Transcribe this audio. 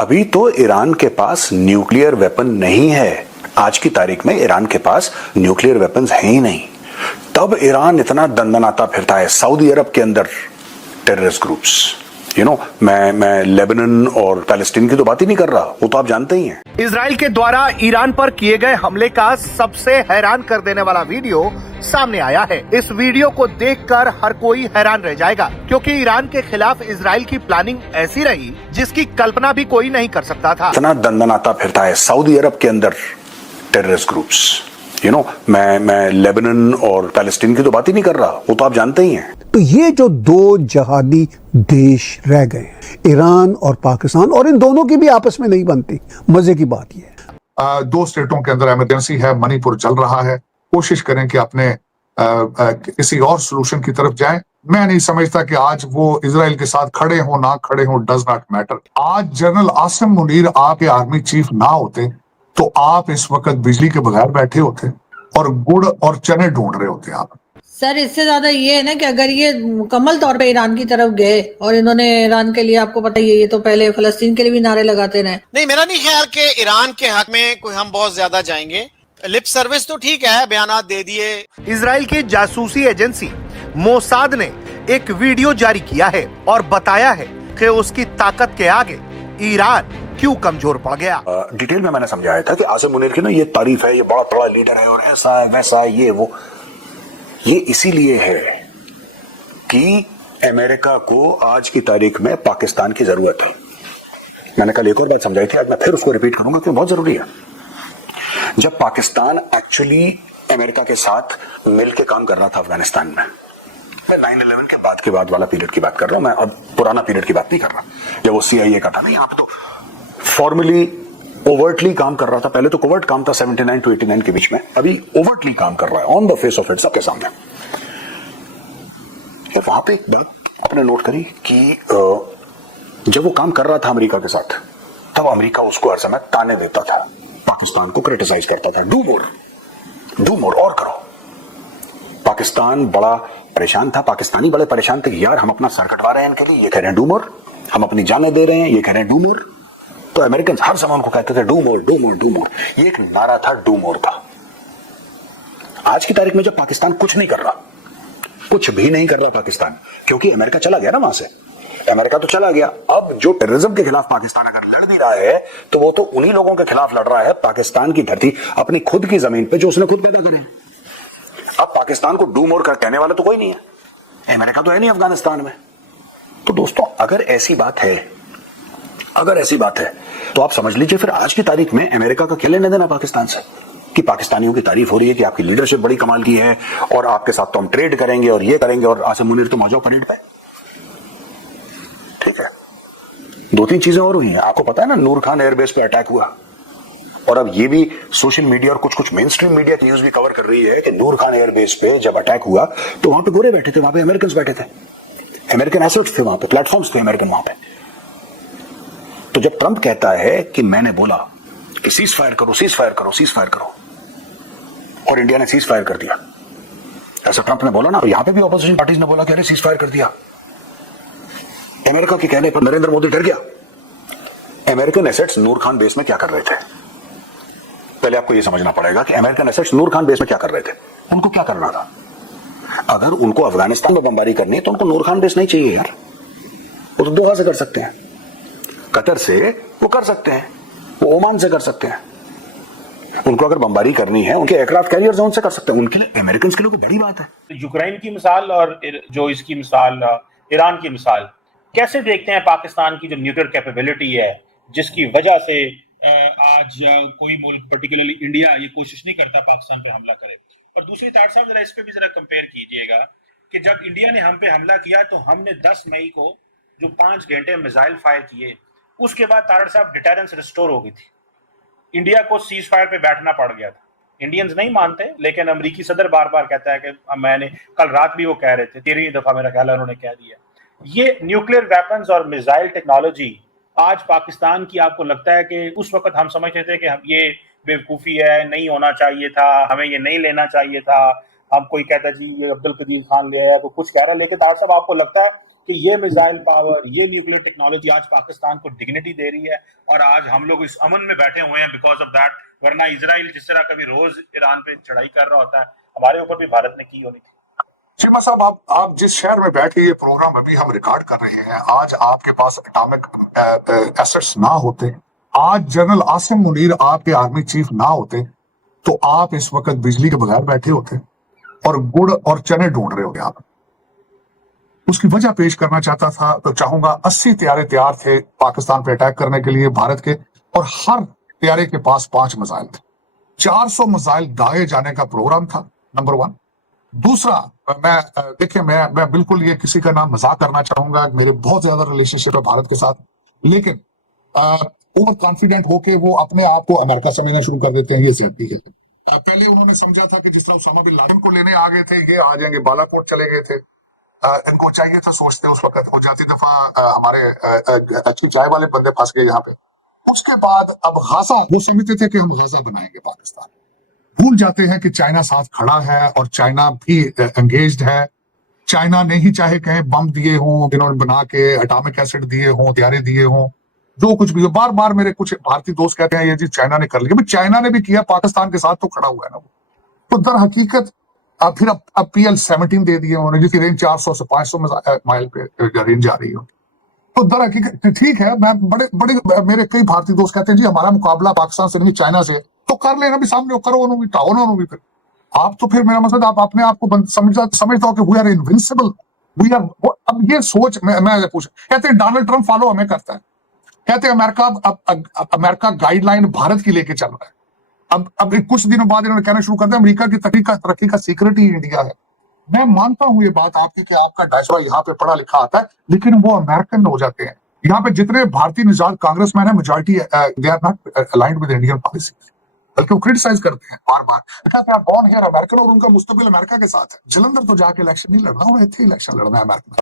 अभी तो ईरान के पास न्यूक्लियर वेपन नहीं है। आज की तारीख में ईरान के पास न्यूक्लियर वेपन्स है ही नहीं। तब ईरान इतना दंदनाता फिरता है सऊदी अरब के अंदर टेररिस्ट ग्रुप्स। मैं लेबनान और पैलेस्टीन की तो बात ही नहीं कर रहा, वो तो आप जानते ही हैं। इजराइल के द्वारा ईरान पर किए गए हमले का सबसे हैरान कर देने वाला वीडियो सामने आया है। इस वीडियो को देखकर हर कोई हैरान रह जाएगा, क्योंकि ईरान के खिलाफ इजराइल की प्लानिंग ऐसी रही जिसकी कल्पना भी कोई नहीं कर सकता था। इतना दंदनाता फिरता है सऊदी अरब के अंदर टेररिस्ट ग्रुप्स। मैं लेबनान और पैलेस्टीन की तो बात ही नहीं कर रहा, वो तो आप जानते ही हैं। तो ये जो दो जहादी देश रह गए, ईरान और पाकिस्तान, और इन दोनों की भी आपस में नहीं बनती। मजे की बात ये है, दो स्टेटों के अंदर इमरजेंसी है, मणिपुर चल रहा है। कोशिश करें कि अपने किसी और सोल्यूशन की तरफ जाएं। मैं नहीं समझता कि आज वो इजराइल के साथ खड़े हो ना खड़े हो, डज नॉट मैटर। आज जनरल आसिम मुनीर आपके आर्मी चीफ ना होते तो आप इस वक्त बिजली के बगैर बैठे होते और गुड़ और चने ढूंढ रहे होते आप। सर, इससे ज्यादा ये है ना कि अगर ये मुकम्मल तौर पे ईरान की तरफ गए, और इन्होंने ईरान के लिए, आपको पता ही है, ये तो पहले फलस्तीन के लिए भी नारे लगाते रहे। नहीं, मेरा नहीं ख्याल कि ईरान के हक में कोई हम बहुत ज्यादा जाएंगे। लिप सर्विस तो ठीक है, बयानात दे दिए। इजराइल की जासूसी एजेंसी मोसाद ने एक वीडियो जारी किया है और बताया है कि उसकी ताकत के आगे ईरान क्यों कमजोर पड़ गया। डिटेल में मैंने समझाया था कि आसिम मुनीर की ना ये तारीफ है, ये बड़ा बड़ा लीडर है और ऐसा है वैसा है, ये वो। ये इसीलिए है कि अमेरिका को आज की तारीख में पाकिस्तान की जरूरत है। मैंने कल एक और बात समझाई थी, आज मैं फिर उसको रिपीट करूंगा क्योंकि बहुत जरूरी है। जब पाकिस्तान एक्चुअली अमेरिका के साथ मिलकर काम कर रहा था अफगानिस्तान में, मैं 9/11 के बाद वाला पीरियड की बात कर रहा हूं, मैं अब पुराना पीरियड की बात नहीं कर रहा जब वो CIA का था। नहीं, यहाँ पे तो फॉर्मली ओवर्टली काम कर रहा था। पहले तो कोवर्ट काम था 79 to 89 के बीच में, अभी ओवर्टली काम कर रहा है on the face of it, सबके सामने। वहां पे एक बात आपने नोट करी कि जब वो काम कर रहा था अमेरिका के साथ, तब अमेरिका उसको हर समय ताने देता था, पाकिस्तान को क्रिटिसाइज करता था, डू मोर और करो। पाकिस्तान बड़ा परेशान था, पाकिस्तानी बड़े परेशान थे कि यार हम अपना सर कटवा रहे हैं इनके लिए, ये कह रहे हैं डू मोर, हम अपनी जानें दे रहे हैं, ये कह रहे हैं डू मोर। तो अमेरिकन हर समय उनको कहते थे do more do more do more. ये एक नारा था, डू मोर था। आज की तारीख में जब पाकिस्तान कुछ नहीं कर रहा, कुछ भी नहीं कर रहा पाकिस्तान, क्योंकि अमेरिका चला गया ना वहां से, अमेरिका तो चला गया। अब जो टेररिज्म के खिलाफ पाकिस्तान अगर लड़ भी रहा है तो वो तो उन्हीं लोगों के खिलाफ लड़ रहा है, पाकिस्तान की धरती, अपनी खुद की जमीन पे जो उसने खुद पैदा करे। अब पाकिस्तान को डू मोर कर कहने वाला तो कोई नहीं है, अमेरिका तो है नहीं अफगानिस्तान में। तो दोस्तों, अगर ऐसी बात है तो आप समझ लीजिए फिर आज की तारीख में अमेरिका का क्या लेना देना पाकिस्तान से, कि पाकिस्तानियों की तारीफ हो रही है कि आपकी लीडरशिप बड़ी कमाल की है और आपके साथ तो हम ट्रेड करेंगे और ये करेंगे, और आसिम मुनीर तो मौजूद परेड पे। ठीक है, 2-3 चीजें और हुई हैं। आपको पता है ना, नूर खान एयरबेस पे अटैक हुआ, और अब ये भी सोशल मीडिया और कुछ मेन स्ट्रीम मीडिया की न्यूज भी कवर कर रही है कि नूर खान एयरबेस पे जब अटैक हुआ तो वहां पे गोरे बैठे थे, वहां पे अमेरिकन बैठे थे, अमेरिकन एसेट्स थे वहां पे, प्लेटफॉर्म्स थे अमेरिकन वहां पे। तो जब ट्रंप कहता है कि मैंने बोला कि सीज फायर करो, और इंडिया ने सीज फायर कर दिया, ऐसा ट्रंप ने बोला ना, तो यहां पे भी ऑपोजिशन पार्टीज ने बोला कि अरे सीज फायर कर दिया। अमेरिका के कहने पर नरेंद्र मोदी डर गया। अमेरिकन एसेट्स नूर खान बेस में क्या कर रहे थे? पहले आपको यह समझना पड़ेगा कि अमेरिकन एसेट्स नूर खान बेस में क्या कर रहे थे, उनको क्या करना था। अगर उनको अफगानिस्तान में बमबारी करनी है तो उनको नूर खान बेस नहीं चाहिए यार, वो तो दोहा से कर सकते हैं, कतर से वो कर सकते हैं, वो ओमान से कर सकते हैं। उनको अगर बमबारी करनी है उनके एयरक्राफ्ट कैरियर जोन से कर सकते हैं। उनके लिए, अमेरिकन के लिए कोई बड़ी बात है। यूक्रेन की मिसाल और जो इसकी मिसाल ईरान की मिसाल, कैसे देखते हैं पाकिस्तान की जो न्यूक्लियर कैपेबिलिटी है, जिसकी वजह से आज कोई मुल्क, पर्टिकुलरली इंडिया, ये कोशिश नहीं करता पाकिस्तान पे हमला करे। और दूसरी तार साहब, जरा इस पे भी जरा कंपेयर कीजिएगा कि जब इंडिया ने हम पे हमला किया तो हमने 10 मई को जो 5 घंटे मिसाइल फायर किए, उसके बाद तारड़ साहब डिटेरेंस रिस्टोर हो गई थी। इंडिया को सीज फायर पे बैठना पड़ गया था। इंडियंस नहीं मानते, लेकिन अमेरिकी सदर बार बार कहता है कि मैंने कल रात भी वो कह रहे थे, 13वीं दफा मेरा ख्याल है उन्होंने कह दिया। ये न्यूक्लियर वेपन्स और मिसाइल टेक्नोलॉजी आज पाकिस्तान की, आपको लगता है कि उस वक्त हम समझते थे कि हम ये बेवकूफ़ी है, नहीं होना चाहिए था, हमें ये नहीं लेना चाहिए था, हम कोई कहता जी ये अब्दुल कदीर खान ले आया, तो कुछ कह रहा है, लेकिन तार साहब आपको लगता है कि ये मिसाइल पावर, ये न्यूक्लियर टेक्नोलॉजी आज पाकिस्तान को डिग्निटी दे रही है और आज हम लोग इस अमन में बैठे हुए हैं बिकॉज ऑफ दैट। वरना इजराइल जिस तरह कभी रोज ईरान पे चढ़ाई कर रहा होता है, हमारे ऊपर भी भारत ने की होनी थी। चीमा साहब, आप जिस शहर में बैठे ये प्रोग्राम अभी हम रिकॉर्ड कर रहे हैं, आज आपके पास एटॉमिक एसेट्स ना होते, आज जनरल आसिम मुनीर आपके आर्मी चीफ ना होते, तो आप इस वक्त बिजली के बगैर बैठे होते और गुड़ और चने ढूंढ रहे होते। आप उसकी वजह पेश करना चाहता था तो चाहूंगा 80 तैयारे तैयार थे पाकिस्तान पे अटैक करने के लिए भारत के, और हर तैयारे के पास 5 मिसाइल थे। 400 मिसाइल दागे जाने का प्रोग्राम था, नंबर 1। दूसरा, देखिए मैं बिल्कुल ये किसी का नाम मजाक करना चाहूंगा, मेरे बहुत ज्यादा रिलेशनशिप है भारत के साथ, लेकिन ओवर कॉन्फिडेंट होके वो अपने आप को अमेरिका समझना शुरू कर देते हैं, ये ज्यादती है। पहले उन्होंने समझा था कि जिस तरह उसामा बिन लादेन को लेने आ गए थे, ये आ जाएंगे, बालाकोट चले गए थे, इनको चाहिए था, सोचते उस वक्त, वो जाती दफा हमारे अच्छी चाय वाले बंदे फंस गए यहाँ पे। उसके बाद अब गाजा, वो समझते थे कि हम गाजा बनाएंगे पाकिस्तान, भूल जाते हैं कि चाइना साथ खड़ा है और चाइना भी एंगेज्ड है। चाइना ने ही चाहे कहीं बम दिए हों, इन्होंने बना के एटॉमिक एसिड दिए हों, हथियारे दिए हों, जो कुछ भी हो, बार बार मेरे कुछ भारतीय दोस्त कहते हैं ये जी चाइना ने कर लिया, भाई चाइना ने भी किया, पाकिस्तान के साथ तो खड़ा हुआ है ना वो। तो दर हकीकत फिर अब PL-17 दे दिए उन्होंने, जिसकी रेंज 400 से 500 माइल पे रेंज आ रही हो। तो दर हकीकत ठीक है, मैं बड़े मेरे कई भारतीय दोस्त कहते हैं जी हमारा मुकाबला पाकिस्तान से नहीं चाइना से, तो कर लेना भी, सामने करो उन्होंने भी, टाओ उन्होंने भी। फिर आप तो फिर मेरा मतलब आप अपने आप को समझता हो कि we are invincible, we are. अब ये सोच मैं पूछ, कहते हैं डोनाल्ड ट्रंप फॉलो हमें करता है, कहते हैं अमेरिका गाइडलाइन भारत की लेके चल रहा है। अब कुछ दिनों बाद इन्होंने कहना शुरू कर दिया अमेरिका की तरक्की का सीक्रेट ही इंडिया है। मैं मानता हूं ये बात आपकी कि आपका डायस्पोरा यहाँ पे पढ़ा लिखा आता है, लेकिन वो अमेरिकन हो जाते हैं। यहाँ पे जितने भारतीय निजात कांग्रेसमैन है, majority they are not aligned with Indian policy, बल्कि वो क्रिटिसाइज करते हैं बार बार, कहते हैं बॉर्न हियर अमेरिकन और उनका मुस्तकबिल अमेरिका के साथ है। जलंधर तो जाके इलेक्शन नहीं लड़ना, उन्हें इतने इलेक्शन लड़ना है अमेरिका।